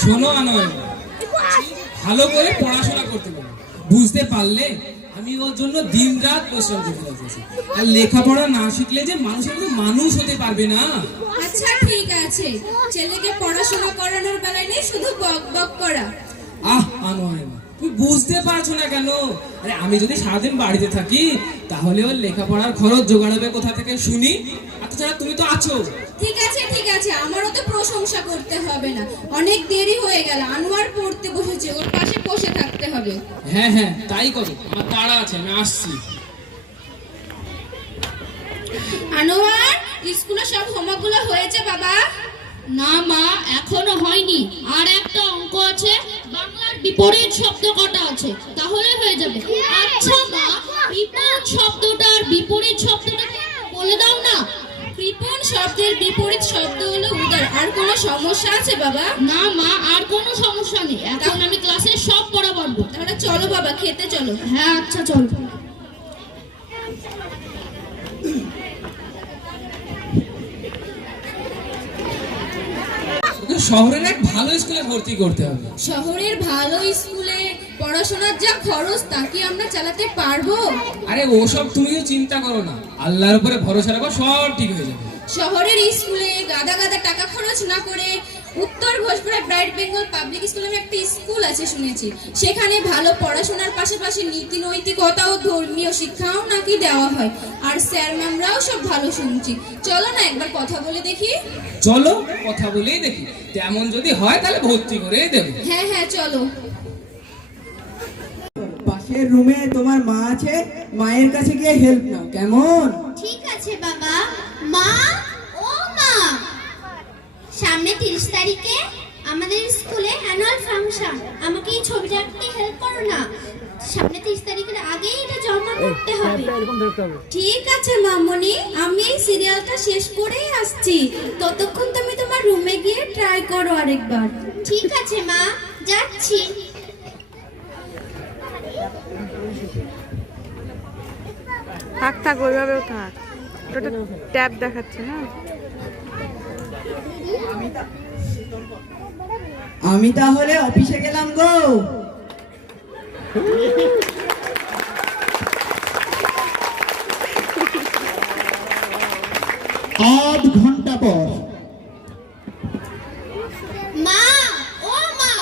শোনো আনয়, ভালো করে পড়াশোনা করতে পারো, বুঝতে পারলে আমি ওর জন্য দিন রাত পরিশ্রম করতে পারছি। আর লেখাপড়া না শিখলে যে মানুষের মতো মানুষ হতে পারবে না। আচ্ছা ঠিক আছে, ছেলেকে পড়াশোনা করানোর বেলায় নেই শুধু বক বক করা। আনয়, তুমি বুঝতে পারছো না কেন? আরে আমি যদি সারাদিন বাড়িতে থাকি তাহলে ওর লেখাপড়ার খরচ জোগাড় হবে কোথা থেকে শুনি? আর তাছাড়া তুমি তো আছো। ঠিক আছে, আমারও তো প্রশংসা করতে হবে না। অনেক দেরি হয়ে গেল, আনোয়ার পড়তে বসেছে, ওর পাশে বসে থাকতে হবে। হ্যাঁ তাই করো, আমার তাড়া আছে, আমি আসছি। আনোয়ার, স্কুলে সব হোমওয়ার্ক গুলো হয়েছে বাবা? না মা, এখনো হয়নি। আর একটা অঙ্ক আছে, বাংলার বিপরীত শব্দ কটা আছে, তাহলে হয়ে যাবে। আচ্ছা মা, কৃপণ শব্দটার বিপরীত শব্দটা বলে দাও না। কৃপণ শব্দের বিপরীত শব্দ হলো উদার। আর কোনো সমস্যা আছে বাবা? না মা, আর কোনো সমস্যা নেই, এখন আমি ক্লাসে সব পড়া পারবো। তাহলে চলো বাবা, খেতে চলো। হ্যাঁ আচ্ছা চলো। শহরের এক ভালো স্কুলে ভর্তি করতে হবে। শহরের ভালো স্কুলে পড়াশোনার যা খরচ, তা কি আমরা চালাতে পারবো? আরে ওসব তুমিও চিন্তা করো না, আল্লাহর উপরে ভরসা রাখো, সব ঠিক হয়ে যাবে। শহরের স্কুলে গাদা টাকা খরচ না করে উত্তর ঘোষপুরা ব্রাইট বেঙ্গল পাবলিক স্কুল নামে একটা স্কুল আছে শুনেছি, সেখানে ভালো পড়াশোনার পাশাপাশি নীতি নৈতিকতা ও ধর্মীয় শিক্ষাও নাকি দেওয়া হয়। আর স্যার ম্যামরাও সব ভালো শুনছি। চলো না একবার কথা বলে দেখি। চলো কথা বলেই দেখি, তেমন যদি হয় তাহলে ভর্তি করেই দেবো। হ্যাঁ চলো। পাশের রুমে তোমার মা আছে, মায়ের কাছে গিয়ে হেল্প নাও, কেমন? ঠিক আছে বাবা। মা, ও মা, সামনে 30 তারিখে আমাদের স্কুলে অ্যানুয়াল ফাংশন, আমাকে এই ছবিটা আঁকতে হেল্প করো না। সামনে 30 তারিখের আগেই এটা জমা করতে হবে। ঠিক আছে মামনি, আমি এই সিরিয়ালটা শেষ করেই আসছি, ততক্ষণ তুমি তোমার রুমে গিয়ে ট্রাই করো আরেকবার। ঠিক আছে মা, যাচ্ছি। থাক ওইভাবেও থাক, ওটা ট্যাব দেখাচ্ছে না। আমি তাহলে অফিসে গেলাম গো। আধ ঘন্টা পর। মা, ও মা,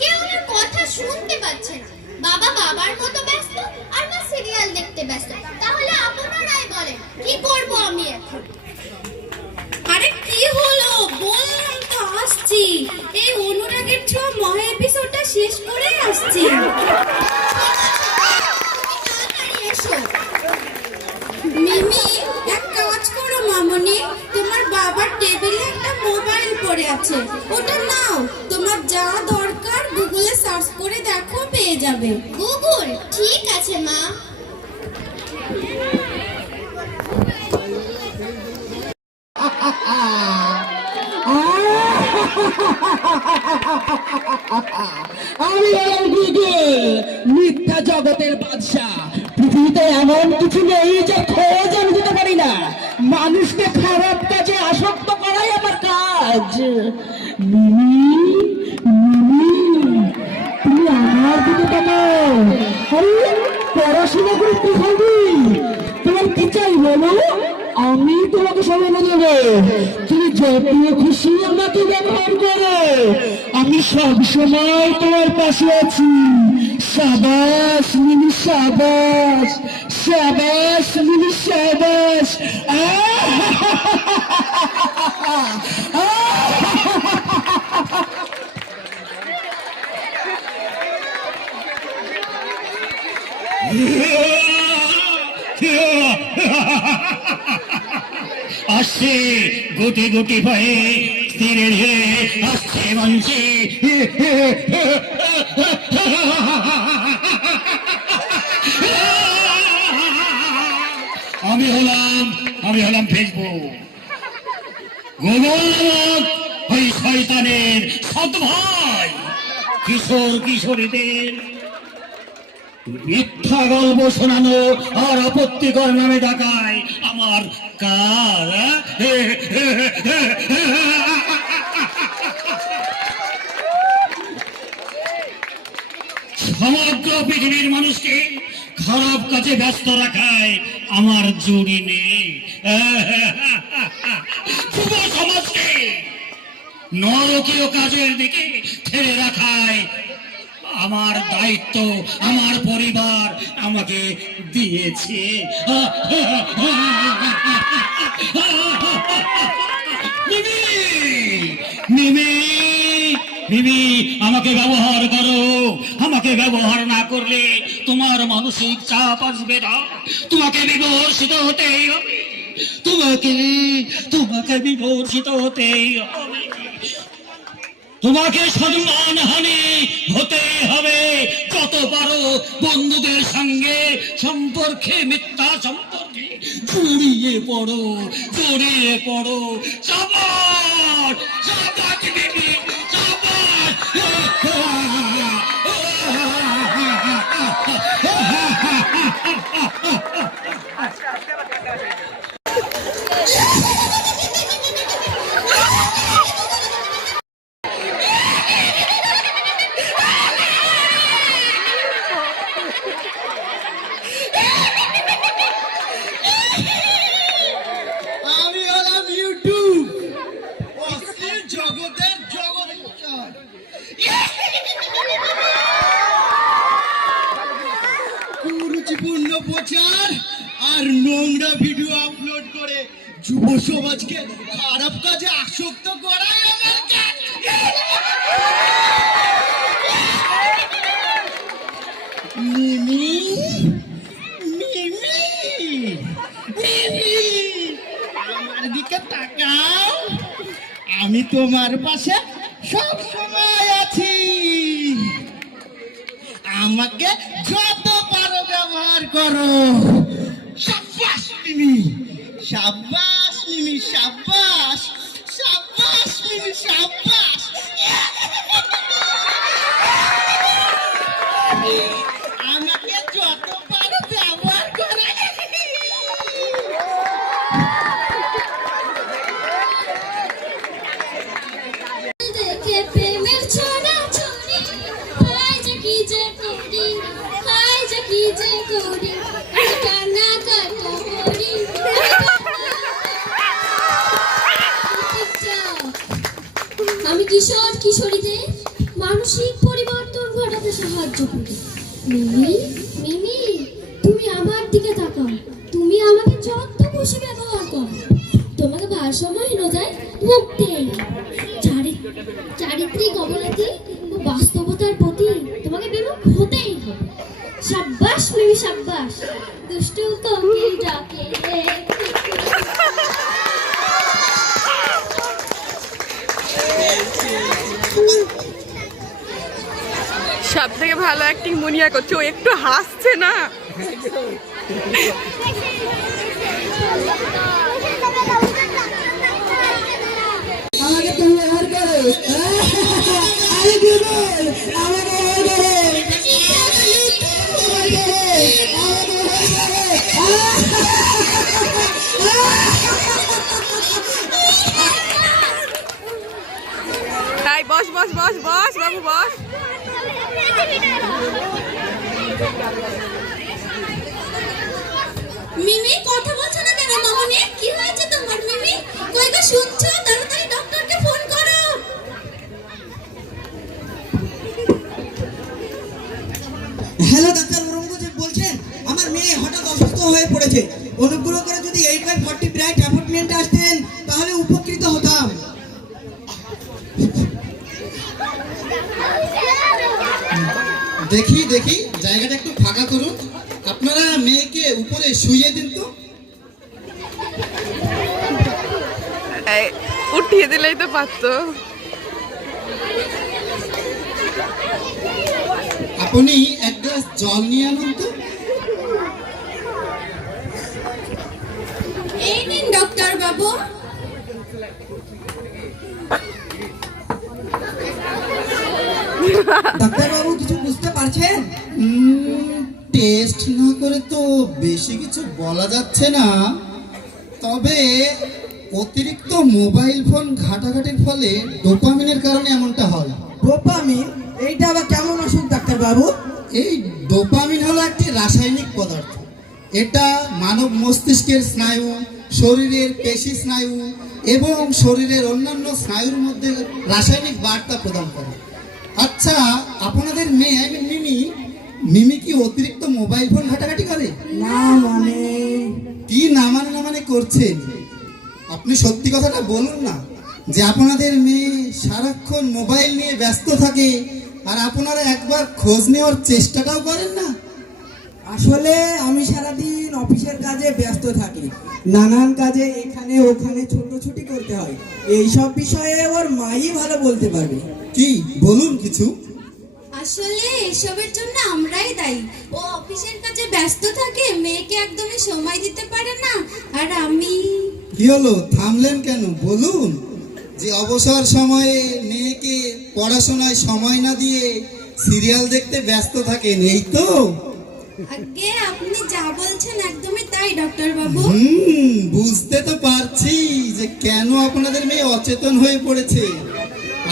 কেউ আমার কথা শুনতে পাচ্ছে না। বাবা বাবার মতো ব্যস্ত, আর মা সিরিয়াল দেখতে ব্যস্ত। তাহলে আপনারাই বলেন কি করব আমি এখন? আরে কি হলো? বললাম তো আসছি, এই অনুরাগের ছোঁয়া মহা এপিসোডটা শেষ করে আসছি। তাড়াতাড়ি এসো। মিমি, এক কাজ করো মামনি, তোমার বাবার টেবিলে একটা মোবাইল পড়ে আছে, ওটা নাও। তোমার যা দরকার গুগলে সার্চ করে দেখো, পেয়ে যাবে। গুগল? ঠিক আছে মা। আমি হলাম গুগল, মিথ্যা জগতের বাদশাহ। পৃথিবীতে এমন কিছু নেই যে খোঁজ আমি দিতে পারি না। মানুষকে খারাপ কাজে আসক্ত করাই আমার কাজ। মিমি, তুমি আমার দিকে তাকাও। আরে পড়াশোনা করে কি হবে? তোমার কি চাই বলো? আমি তোমাকে সময় দেবো, তুমি যত খুশি আমাকে ব্যবহার করো, আমি সব সময় তোমার পাশে আছি। সাবাস মিনি, সাবাস সাবাস মিনি, সাবাস। আসছে গুটি গুটি ভয়ে ধীরে ধীরে আসছে মঞ্চে। আমি হলাম ফেসবুক। গুগল নামক ওই শয়তানের সৎ ভাই কিশোরীদের মিথ্যা গল্প শোনানো আর আপত্তিকর নামে ডাকায় আমার কাজ। পৃথিবীর মানুষকে খারাপ কাজে ব্যস্ত রাখায় আমার জুড়ি নেই। যুব সমাজকে নরকীয় কাজের দিকে ঠেলে রাখায় আমার দায়িত্ব আমার পরিবার আমাকে দিয়েছে। মিমি, মিমি, আমাকে ব্যবহার করো। আমাকে ব্যবহার না করলে তোমার মানসিক চাপ আসবে না। তোমাকে বিমর্ষিত হতেই হবে। তোমাকে বিমর্ষিত হতেই হবে। তোমাকে সম্মানহানি হতে হবে। যত পারো বন্ধুদের সঙ্গে সম্পর্কে, মিথ্যা সম্পর্কে জড়িয়ে পড়ো, জড়িয়ে পড়ো। সাবাস, সাবাস বিবি, সাবাস। আমি হলাম ইউটিউব, অশ্লীল জগতের জগৎ। কুরুচিপূর্ণ প্রচার আর নোংরা ভিডিও আপলোড করে যুব সমাজকে খারাপ কাজে আসক্ত করাই আমার কাজ। মিমি, মিমি, মিমি, আমার দিকে তাকাও। আমি তোমার পাশে সব সময় আছি। আমাকে যত পারো ব্যবহার করো। সাব্বাস মিমি, সাব্বাস মিমি, সাব্বাস, সাব্বাস মিমি, সাব্বাস। আমাকে যত পারো ব্যবহার করো। দেখে প্রেমের ছড়াছড়ি, হায় যে কি যে করি, হায় যে কি যে করি, কান্না কাটা করি। আমি কিশোর কিশোরীদের মানসিক পরিবর্তন ঘটাতে সাহায্য করি। মিমি, মিমি, তুমি আমার দিকে তাকাও। তুমি আমাকে যত খুশি ব্যবহার করো। তোমাকে ভারসাম্যহীনতায় ভুগতেই চারিত্রিক অবনতি ও বাস্তবতার প্রতি তোমাকে বিমুখ হতেই হবে। সাব্বাস মিমি, সাব্বাস। দুষ্টু কোকিল ডাকে সব থেকে ভালো অ্যাক্টিং মুনিয়া করছে, ও একটু হাসছে না। আমাকে তুমি ব্যবহার করো। আমি দিব, আমাকে ব্যবহার করো। তাই বস বস বস বস বাবু বস। মিমি, কথা বলছো না কেন মামনি? কি হয়েছে তোমার মিমি? কই গো শুনছো? তাড়াতাড়ি ডক্টরকে ফোন করো। হ্যালো ডাক্তার মুরুঙ্গুজি বলছেন? আমার মেয়ে হঠাৎ অসুস্থ হয়ে পড়েছে। অনুগ্রহ করে যদি 8/40 ব্রাইট অ্যাপার্টমেন্টে আসতেন তাহলে উপকৃত হতাম। দেখি দেখি জায়গাটা একটু ফাঁকা করুন। আপনারা মেয়েকে উপরে শুইয়ে দিন তো। উঠিয়ে দিলেই তো পারতো। আপনি এক গ্লাস জল নিয়ে আনুন তো। এই নিন ডক্টর বাবু। ডাক্তারবাবু কিছু বুঝতে পারছেন? টেস্ট না করে তো বেশি কিছু বলা যাচ্ছে না, তবে অতিরিক্ত মোবাইল ফোন ঘাটাঘাটির ফলে ডোপামিনের কারণে এমনটা হয়। ডোপামিন? এইটা আবার কেমন ওষুধ ডাক্তারবাবু? এই ডোপামিন হলো একটি রাসায়নিক পদার্থ। এটা মানব মস্তিষ্কের স্নায়ু, শরীরের পেশি স্নায়ু এবং শরীরের অন্যান্য স্নায়ুর মধ্যে রাসায়নিক বার্তা প্রদান করে। আচ্ছা, আপনাদের মেয়ে মিমি কি অতিরিক্ত মোবাইল ফোন ঘাটাঘাটি করে? না মানে কি না মানে করছেন? আপনি সত্যি কথাটা বলুন না, যে আপনাদের মেয়ে সারাক্ষণ মোবাইল নিয়ে ব্যস্ত থাকে আর আপনারা একবার খোঁজ নেওয়ার চেষ্টাটাও করেন না। আসলে আমি সারাদিন অফিসের কাজে ব্যস্ত থাকি, নানান কাজে এখানে ওখানে ছুটোছুটি করতে হয়। এইসব বিষয়ে ওর মাই ভালো বলতে পারবে। কি বলুন কিছু? আসলে এসবের জন্য আমরাই দায়ী। ও অফিসের কাজে ব্যস্ত থাকে, মেয়েকে একদমই সময় দিতে পারে না। আর আমি কি হলো, থামলেন কেন? বলুন। যে অবসর সময়ে মেয়েকে পড়াশোনায় সময় না দিয়ে সিরিয়াল দেখতে ব্যস্ত থাকেন, এই তো? আগে আপনি যা বলছেন একদমই তাই ডক্টর বাবু। বুঝতে তো পারছি যে কেন আপনাদের মেয়ে অচেতন হয়ে পড়েছে।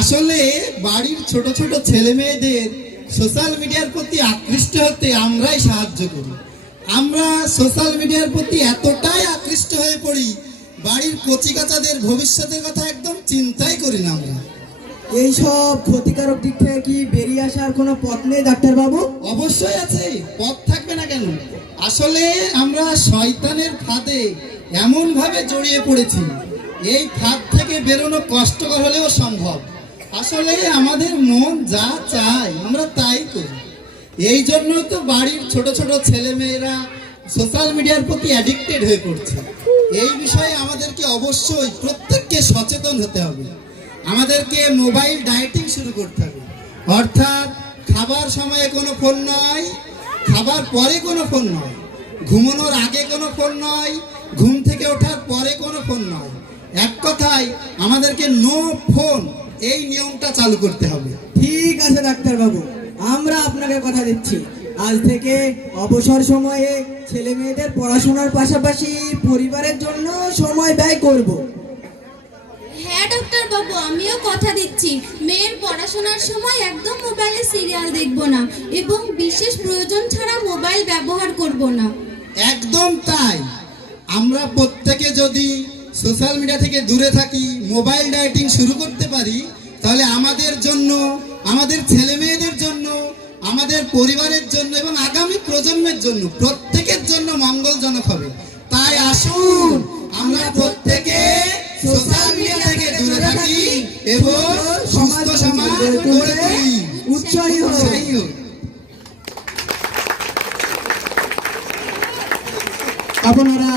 আসলে বাড়ির ছোট ছোট ছেলে মেয়েদের সোশ্যাল মিডিয়ার প্রতি আকৃষ্ট হতে আমরাই সাহায্য করি। আমরা সোশ্যাল মিডিয়ার প্রতি এতটাই আকৃষ্ট হয়ে পড়ি, বাড়ির কচিকাচাদের ভবিষ্যতের কথা একদম চিন্তাই করি না আমরা। এইসব ক্ষতিকারক দিক থেকে কি বেরিয়ে আসার কোনো পথ নেই ডাক্তারবাবু? অবশ্যই আছে, পথ থাকবে না কেন? আসলে আমরা শয়তানের ফাঁদে এমন ভাবে জড়িয়ে পড়েছি, এই ফাঁদ থেকে বেরোনো কষ্টকর হলেও সম্ভব। আসলে আমাদের মন যা চায় আমরা তাই করি। এই জন্য তো বাড়ির ছোট ছোট ছেলে মেয়েরা সোশ্যাল মিডিয়ার প্রতি অ্যাডিক্টেড হয়ে পড়ছে। এই বিষয়ে আমাদেরকে অবশ্যই প্রত্যেককে সচেতন হতে হবে। আমাদেরকে মোবাইল ডায়েটিং শুরু করতে হবে, অর্থাৎ খাবার সময়ে কোনো ফোন নয়, খাবার পরে কোনো ফোন নয়, ঘুমানোর আগে কোনো ফোন নয়, ঘুম থেকে ওঠার পরে কোনো ফোন নয়। এক কথায় আমাদেরকে নো ফোন, এই নিয়মটা চালু করতে হবে। ঠিক আছে ডাক্তারবাবু, আমরা আপনাকে কথা দিচ্ছি, আজ থেকে অবসর সময়ে ছেলে মেয়েদের পড়াশোনার পাশাপাশি পরিবারের জন্য সময় ব্যয় করব। হ্যাঁ ডক্টর বাবু, আমিও কথা দিচ্ছি, মেয়ের পড়াশোনার সময় একদম মোবাইলে সিরিয়াল দেখব না এবং বিশেষ প্রয়োজন ছাড়া মোবাইল ব্যবহার করব না। একদম তাই। আমরা প্রত্যেকে যদি সোশ্যাল মিডিয়া থেকে দূরে থাকি, মোবাইল ডায়েটিং শুরু করতে পারি, তাহলে আমাদের জন্য, আমাদের ছেলে মেয়েদের জন্য, আমাদের পরিবারের জন্য এবং আগামী প্রজন্মের জন্য, প্রত্যেকের জন্য মঙ্গলজনক হবে। তাই আসুন আমরা প্রত্যেকে সোশ্যাল মিডিয়া থেকে দূরে থাকি এবং সুস্থ সমাজ গড়ে তুলি। উৎসাহী হই। আপনারা